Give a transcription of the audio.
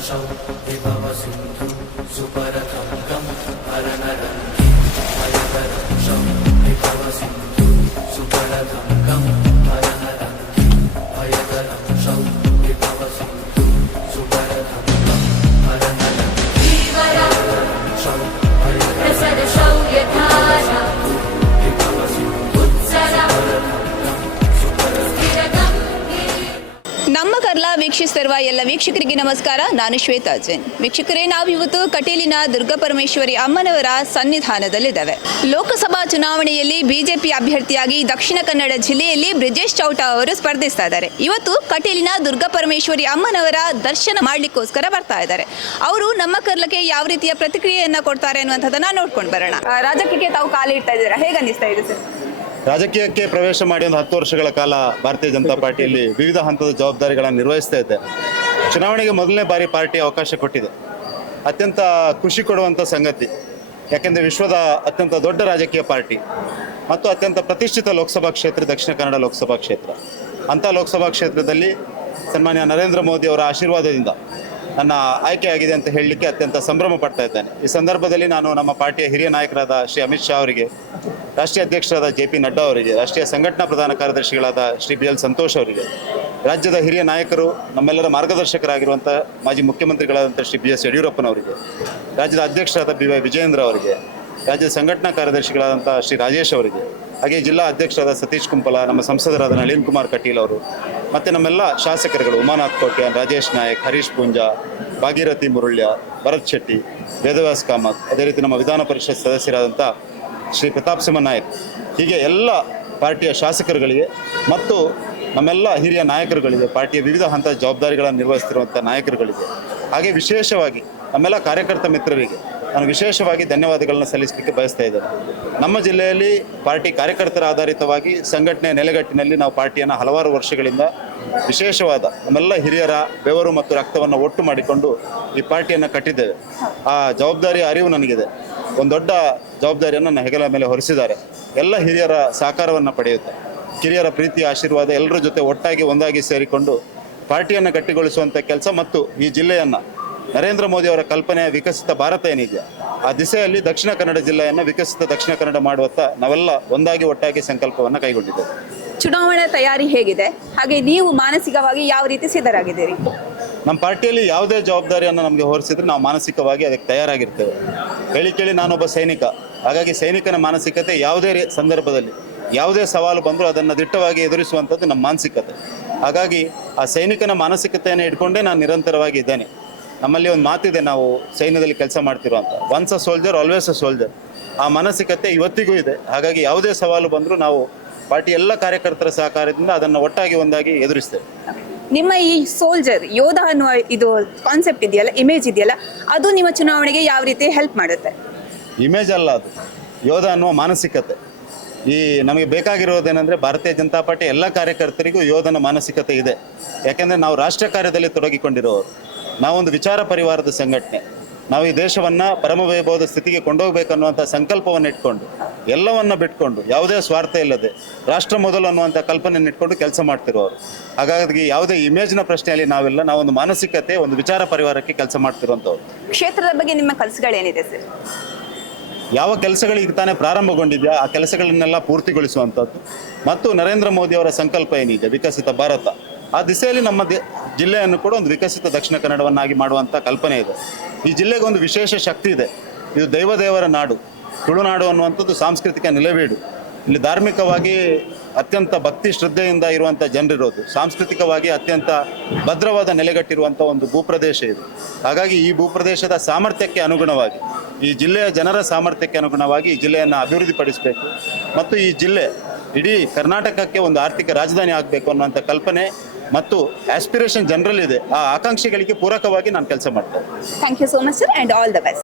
ভাষাও হে বাবা সিন্ধু। ವೀಕ್ಷಿಸ್ತಿರುವ ಎಲ್ಲ ವೀಕ್ಷಕರಿಗೆ ನಮಸ್ಕಾರ. ನಾನು ಶ್ವೇತಾ ಜೈನ್. ವೀಕ್ಷಕರೇ ನಾವು ಇವತ್ತು ಕಟೀಲಿನ ದುರ್ಗಾಪರಮೇಶ್ವರಿ ಅಮ್ಮನವರ ಸನ್ನಿಧಾನದಲ್ಲಿದ್ದಾವೆ. ಲೋಕಸಭಾ ಚುನಾವಣೆಯಲ್ಲಿ ಬಿಜೆಪಿ ಅಭ್ಯರ್ಥಿಯಾಗಿ ದಕ್ಷಿಣ ಕನ್ನಡ ಜಿಲ್ಲೆಯಲ್ಲಿ ಬ್ರಿಜೇಶ್ ಚೌಟ ಅವರು ಸ್ಪರ್ಧಿಸ್ತಾ ಇದ್ದಾರೆ. ಇವತ್ತು ಕಟೀಲಿನ ದುರ್ಗಾಪರಮೇಶ್ವರಿ ಅಮ್ಮನವರ ದರ್ಶನ ಮಾಡ್ಲಿಕ್ಕೋಸ್ಕರ ಬರ್ತಾ ಇದ್ದಾರೆ. ಅವರು ನಮ್ಮ ಕರ್ಲಕ್ಕೆ ಯಾವ ರೀತಿಯ ಪ್ರತಿಕ್ರಿಯೆಯನ್ನ ಕೊಡ್ತಾರೆ ಅನ್ನುವಂಥದ್ದನ್ನ ನೋಡ್ಕೊಂಡು ಬರೋಣ. ರಾಜಕೀಯ ರಾಜಕೀಯಕ್ಕೆ ತಾವು ಕಾಲಿಡ್ತಾ ಇದ್ದೀರಾ? ಹೇಗೆ ಅನ್ನಿಸ್ತಾ ಇದೆ ಸರ್? ರಾಜಕೀಯಕ್ಕೆ ಪ್ರವೇಶ ಮಾಡಿ ಒಂದು ಹತ್ತು ವರ್ಷಗಳ ಕಾಲ ಭಾರತೀಯ ಜನತಾ ಪಾರ್ಟಿಯಲ್ಲಿ ವಿವಿಧ ಹಂತದ ಜವಾಬ್ದಾರಿಗಳನ್ನು ನಿರ್ವಹಿಸ್ತಾ ಇದ್ದೆ. ಚುನಾವಣೆಗೆ ಮೊದಲನೇ ಬಾರಿ ಪಾರ್ಟಿ ಅವಕಾಶ ಕೊಟ್ಟಿದೆ. ಅತ್ಯಂತ ಖುಷಿ ಕೊಡುವಂಥ ಸಂಗತಿ, ಯಾಕೆಂದರೆ ವಿಶ್ವದ ಅತ್ಯಂತ ದೊಡ್ಡ ರಾಜಕೀಯ ಪಾರ್ಟಿ ಮತ್ತು ಅತ್ಯಂತ ಪ್ರತಿಷ್ಠಿತ ಲೋಕಸಭಾ ಕ್ಷೇತ್ರ, ದಕ್ಷಿಣ ಕನ್ನಡ ಲೋಕಸಭಾ ಕ್ಷೇತ್ರ. ಅಂಥ ಲೋಕಸಭಾ ಕ್ಷೇತ್ರದಲ್ಲಿ ಸನ್ಮಾನ್ಯ ನರೇಂದ್ರ ಮೋದಿ ಅವರ ಆಶೀರ್ವಾದದಿಂದ ನನ್ನ ಆಯ್ಕೆಯಾಗಿದೆ ಅಂತ ಹೇಳಲಿಕ್ಕೆ ಅತ್ಯಂತ ಸಂಭ್ರಮ ಪಡ್ತಾ ಇದ್ದೇನೆ. ಈ ಸಂದರ್ಭದಲ್ಲಿ ನಾನು ನಮ್ಮ ಪಾರ್ಟಿಯ ಹಿರಿಯ ನಾಯಕರಾದ ಶ್ರೀ ಅಮಿತ್ ಶಾ ಅವರಿಗೆ ರಾಷ್ಟ್ರೀಯ ಅಧ್ಯಕ್ಷರಾದ ಜೆ ಪಿ ನಡ್ಡಾ ಅವರಿಗೆ, ರಾಷ್ಟ್ರೀಯ ಸಂಘಟನಾ ಪ್ರಧಾನ ಕಾರ್ಯದರ್ಶಿಗಳಾದ ಶ್ರೀ ಬಿ ಎಲ್ ಸಂತೋಷ್ ಅವರಿಗೆ, ರಾಜ್ಯದ ಹಿರಿಯ ನಾಯಕರು, ನಮ್ಮೆಲ್ಲರ ಮಾರ್ಗದರ್ಶಕರಾಗಿರುವಂಥ ಮಾಜಿ ಮುಖ್ಯಮಂತ್ರಿಗಳಾದಂಥ ಶ್ರೀ ಬಿ ಎಸ್ ಯಡಿಯೂರಪ್ಪನವರಿಗೆ, ರಾಜ್ಯದ ಅಧ್ಯಕ್ಷರಾದ ಬಿ ವೈ ವಿಜಯೇಂದ್ರ ಅವರಿಗೆ, ರಾಜ್ಯದ ಸಂಘಟನಾ ಕಾರ್ಯದರ್ಶಿಗಳಾದಂಥ ಶ್ರೀ ರಾಜೇಶ್ ಅವರಿಗೆ, ಹಾಗೆ ಜಿಲ್ಲಾ ಅಧ್ಯಕ್ಷರಾದ ಸತೀಶ್ ಕುಂಪಲ, ನಮ್ಮ ಸಂಸದರಾದ ನಳಿನ್ ಕುಮಾರ್ ಕಟೀಲ್ ಅವರು, ಮತ್ತು ನಮ್ಮೆಲ್ಲ ಶಾಸಕರುಗಳು ಉಮಾನಾಥ್ ಕೋಟೆ ರಾಜೇಶ್ ನಾಯಕ್, ಹರೀಶ್ ಪೂಂಜಾ, ಭಾಗೀರಥಿ ಮುರುಳ್ಯ, ಭರತ್ ಶೆಟ್ಟಿ, ವೇದವ್ಯಾಸ್ ಕಾಮತ್, ಅದೇ ರೀತಿ ನಮ್ಮ ವಿಧಾನ ಪರಿಷತ್ ಸದಸ್ಯರಾದಂಥ ಶ್ರೀ ಪ್ರತಾಪ್ ಸಿಂಹ ನಾಯಕ್. ಹೀಗೆ ಎಲ್ಲ ಪಾರ್ಟಿಯ ಶಾಸಕರುಗಳಿಗೆ ಮತ್ತು ನಮ್ಮೆಲ್ಲ ಹಿರಿಯ ನಾಯಕರುಗಳಿಗೆ, ಪಾರ್ಟಿಯ ವಿವಿಧ ಹಂತದ ಜವಾಬ್ದಾರಿಗಳನ್ನು ನಿರ್ವಹಿಸ್ತಿರುವಂಥ ನಾಯಕರುಗಳಿಗೆ, ಹಾಗೆ ವಿಶೇಷವಾಗಿ ನಮ್ಮೆಲ್ಲ ಕಾರ್ಯಕರ್ತ ಮಿತ್ರರಿಗೆ ನಾನು ವಿಶೇಷವಾಗಿ ಧನ್ಯವಾದಗಳನ್ನು ಸಲ್ಲಿಸಲಿಕ್ಕೆ ಬಯಸ್ತಾ ಇದ್ದೇನೆ. ನಮ್ಮ ಜಿಲ್ಲೆಯಲ್ಲಿ ಪಾರ್ಟಿ ಕಾರ್ಯಕರ್ತರ ಆಧಾರಿತವಾಗಿ ಸಂಘಟನೆ ನೆಲೆಗಟ್ಟಿನಲ್ಲಿ ನಾವು ಪಾರ್ಟಿಯನ್ನು ಹಲವಾರು ವರ್ಷಗಳಿಂದ ವಿಶೇಷವಾದ ನಮ್ಮೆಲ್ಲ ಹಿರಿಯರ ಬೆವರು ಮತ್ತು ರಕ್ತವನ್ನು ಒಟ್ಟು ಮಾಡಿಕೊಂಡು ಈ ಪಾರ್ಟಿಯನ್ನು ಕಟ್ಟಿದ್ದೇವೆ. ಆ ಜವಾಬ್ದಾರಿಯ ಅರಿವು ನನಗಿದೆ. ಒಂದು ದೊಡ್ಡ ಜವಾಬ್ದಾರಿಯನ್ನು ನನ್ನ ಹೆಗಲ ಮೇಲೆ ಹೊರಿಸಿದ್ದಾರೆ. ಎಲ್ಲ ಹಿರಿಯರ ಸಹಕಾರವನ್ನು ಪಡೆಯುತ್ತೆ. ಕಿರಿಯರ ಪ್ರೀತಿ ಆಶೀರ್ವಾದ ಎಲ್ಲರ ಜೊತೆ ಒಟ್ಟಾಗಿ ಒಂದಾಗಿ ಸೇರಿಕೊಂಡು ಪಾರ್ಟಿಯನ್ನು ಗಟ್ಟಿಗೊಳಿಸುವಂಥ ಕೆಲಸ ಮತ್ತು ಈ ಜಿಲ್ಲೆಯನ್ನು ನರೇಂದ್ರ ಮೋದಿ ಅವರ ಕಲ್ಪನೆಯ ವಿಕಸಿತ ಭಾರತ ಏನಿದೆಯಾ ಆ ದಿಸೆಯಲ್ಲಿ ದಕ್ಷಿಣ ಕನ್ನಡ ಜಿಲ್ಲೆಯನ್ನು ವಿಕಸಿತ ದಕ್ಷಿಣ ಕನ್ನಡ ಮಾಡುವತ್ತ ನಾವೆಲ್ಲ ಒಂದಾಗಿ ಒಟ್ಟಾಗಿ ಸಂಕಲ್ಪವನ್ನು ಕೈಗೊಂಡಿದ್ದೇವೆ. ಚುನಾವಣೆ ತಯಾರಿ ಹೇಗಿದೆ? ಹಾಗೆ ನೀವು ಮಾನಸಿಕವಾಗಿ ಯಾವ ರೀತಿ ಸಿದ್ಧರಾಗಿದ್ದೀರಿ? ನಮ್ಮ ಪಾರ್ಟಿಯಲ್ಲಿ ಯಾವುದೇ ಜವಾಬ್ದಾರಿಯನ್ನು ನಮಗೆ ಹೊರಿಸಿದ್ರೆ ನಾವು ಮಾನಸಿಕವಾಗಿ ಅದಕ್ಕೆ ತಯಾರಾಗಿರ್ತೇವೆ. ಹೇಳಿ ಕೇಳಿ ನಾನೊಬ್ಬ ಸೈನಿಕ. ಹಾಗಾಗಿ ಸೈನಿಕನ ಮಾನಸಿಕತೆ ಯಾವುದೇ ಸಂದರ್ಭದಲ್ಲಿ ಯಾವುದೇ ಸವಾಲು ಬಂದರೂ ಅದನ್ನು ದಿಟ್ಟವಾಗಿ ಎದುರಿಸುವಂಥದ್ದು ನಮ್ಮ ಮಾನಸಿಕತೆ. ಹಾಗಾಗಿ ಆ ಸೈನಿಕನ ಮಾನಸಿಕತೆಯನ್ನು ಇಟ್ಕೊಂಡೇ ನಾನು ನಿರಂತರವಾಗಿ ಇದ್ದೇನೆ. ನಮ್ಮಲ್ಲಿ ಒಂದು ಮಾತಿದೆ, ನಾವು ಸೈನ್ಯದಲ್ಲಿ ಕೆಲಸ ಮಾಡ್ತಿರುವಂಥ once a soldier always a soldier ಆ ಮಾನಸಿಕತೆ ಇವತ್ತಿಗೂ ಇದೆ. ಹಾಗಾಗಿ ಯಾವುದೇ ಸವಾಲು ಬಂದರೂ ನಾವು ಪಾರ್ಟಿ ಎಲ್ಲ ಕಾರ್ಯಕರ್ತರ ಸಹಕಾರದಿಂದ ಅದನ್ನು ಒಟ್ಟಾಗಿ ಒಂದಾಗಿ ಎದುರಿಸ್ತೇವೆ. ನಿಮ್ಮ ಈ ಸೋಲ್ಜರ್ ಯೋಧ ಅನ್ನುವ ಇದು ಕಾನ್ಸೆಪ್ಟ್ ಇದೆಯಲ್ಲ ಇಮೇಜ್ ಇದೆಯಲ್ಲ ಅದು ನಿಮ್ಮ ಚುನಾವಣೆಗೆ ಯಾವ ರೀತಿ ಹೆಲ್ಪ್ ಮಾಡುತ್ತೆ? ಇಮೇಜ್ ಅಲ್ಲ ಅದು. ಯೋಧ ಅನ್ನುವ ಮಾನಸಿಕತೆ. ಈ ನಮಗೆ ಬೇಕಾಗಿರೋದೇನೆಂದರೆ ಭಾರತೀಯ ಜನತಾ ಪಾರ್ಟಿ ಎಲ್ಲ ಕಾರ್ಯಕರ್ತರಿಗೂ ಯೋಧನ ಮಾನಸಿಕತೆ ಇದೆ. ಯಾಕೆಂದರೆ ನಾವು ರಾಷ್ಟ್ರ ಕಾರ್ಯದಲ್ಲಿ ತೊಡಗಿಕೊಂಡಿರೋರು. ನಾವೊಂದು ವಿಚಾರ ಪರಿವಾರದ ಸಂಘಟನೆ. ನಾವು ಈ ದೇಶವನ್ನು ಪರಮವೈಭವದ ಸ್ಥಿತಿಗೆ ಕೊಂಡೋಗ್ಬೇಕನ್ನುವಂಥ ಸಂಕಲ್ಪವನ್ನು ಇಟ್ಕೊಂಡು ಎಲ್ಲವನ್ನ ಬಿಟ್ಕೊಂಡು ಯಾವುದೇ ಸ್ವಾರ್ಥ ಇಲ್ಲದೆ ರಾಷ್ಟ್ರ ಮೊದಲು ಅನ್ನುವಂಥ ಕಲ್ಪನೆಯನ್ನು ಇಟ್ಕೊಂಡು ಕೆಲಸ ಮಾಡ್ತಿರೋರು. ಹಾಗಾಗಿ ಯಾವುದೇ ಇಮೇಜ್ನ ಪ್ರಶ್ನೆಯಲ್ಲಿ ನಾವೆಲ್ಲ ನಾವೊಂದು ಮಾನಸಿಕತೆ ಒಂದು ವಿಚಾರ ಪರಿವಾರಕ್ಕೆ ಕೆಲಸ ಮಾಡ್ತಿರುವಂಥವ್ರು. ಕ್ಷೇತ್ರದ ಬಗ್ಗೆ ನಿಮ್ಮ ಕನಸುಗಳೇನಿದೆ ಸರ್? ಯಾವ ಕೆಲಸಗಳಿಗೆ ತಾನೇ ಪ್ರಾರಂಭಗೊಂಡಿದೆಯಾ ಆ ಕೆಲಸಗಳನ್ನೆಲ್ಲ ಪೂರ್ತಿಗೊಳಿಸುವಂಥದ್ದು. ಮತ್ತು ನರೇಂದ್ರ ಮೋದಿ ಅವರ ಸಂಕಲ್ಪ ಏನಿದೆ ವಿಕಸಿತ ಭಾರತ? ಆ ದಿಸೆಯಲ್ಲಿ ನಮ್ಮ ಜಿಲ್ಲೆಯನ್ನು ಕೂಡ ಒಂದು ವಿಕಸಿತ ದಕ್ಷಿಣ ಕನ್ನಡವನ್ನಾಗಿ ಮಾಡುವಂಥ ಕಲ್ಪನೆ ಇದೆ. ಈ ಜಿಲ್ಲೆಗೆ ಒಂದು ವಿಶೇಷ ಶಕ್ತಿ ಇದೆ. ಇದು ದೈವದೇವರ ನಾಡು. ತುಳುನಾಡು ಅನ್ನುವಂಥದ್ದು ಸಾಂಸ್ಕೃತಿಕ ನೆಲೆವೀಡು. ಇಲ್ಲಿ ಧಾರ್ಮಿಕವಾಗಿ ಅತ್ಯಂತ ಭಕ್ತಿ ಶ್ರದ್ಧೆಯಿಂದ ಇರುವಂಥ ಜನರಿರೋದು. ಸಾಂಸ್ಕೃತಿಕವಾಗಿ ಅತ್ಯಂತ ಭದ್ರವಾದ ನೆಲೆಗಟ್ಟಿರುವಂಥ ಒಂದು ಭೂಪ್ರದೇಶ ಇದು. ಹಾಗಾಗಿ ಈ ಭೂಪ್ರದೇಶದ ಸಾಮರ್ಥ್ಯಕ್ಕೆ ಅನುಗುಣವಾಗಿ, ಈ ಜಿಲ್ಲೆಯ ಜನರ ಸಾಮರ್ಥ್ಯಕ್ಕೆ ಅನುಗುಣವಾಗಿ ಈ ಜಿಲ್ಲೆಯನ್ನು ಅಭಿವೃದ್ಧಿಪಡಿಸಬೇಕು. ಮತ್ತು ಈ ಜಿಲ್ಲೆ ಇಡೀ ಕರ್ನಾಟಕಕ್ಕೆ ಒಂದು ಆರ್ಥಿಕ ರಾಜಧಾನಿ ಆಗಬೇಕು ಅನ್ನುವಂಥ ಕಲ್ಪನೆ ಮತ್ತು ಆಸ್ಪಿರೇಷನ್ ಜನರಲ್ ಇದೆ. ಆ ಆಕಾಂಕ್ಷೆಗಳಿಗೆ ಪೂರಕವಾಗಿ ನಾನು ಕೆಲಸ ಮಾಡ್ತೇನೆ. Thank you so much sir and all the best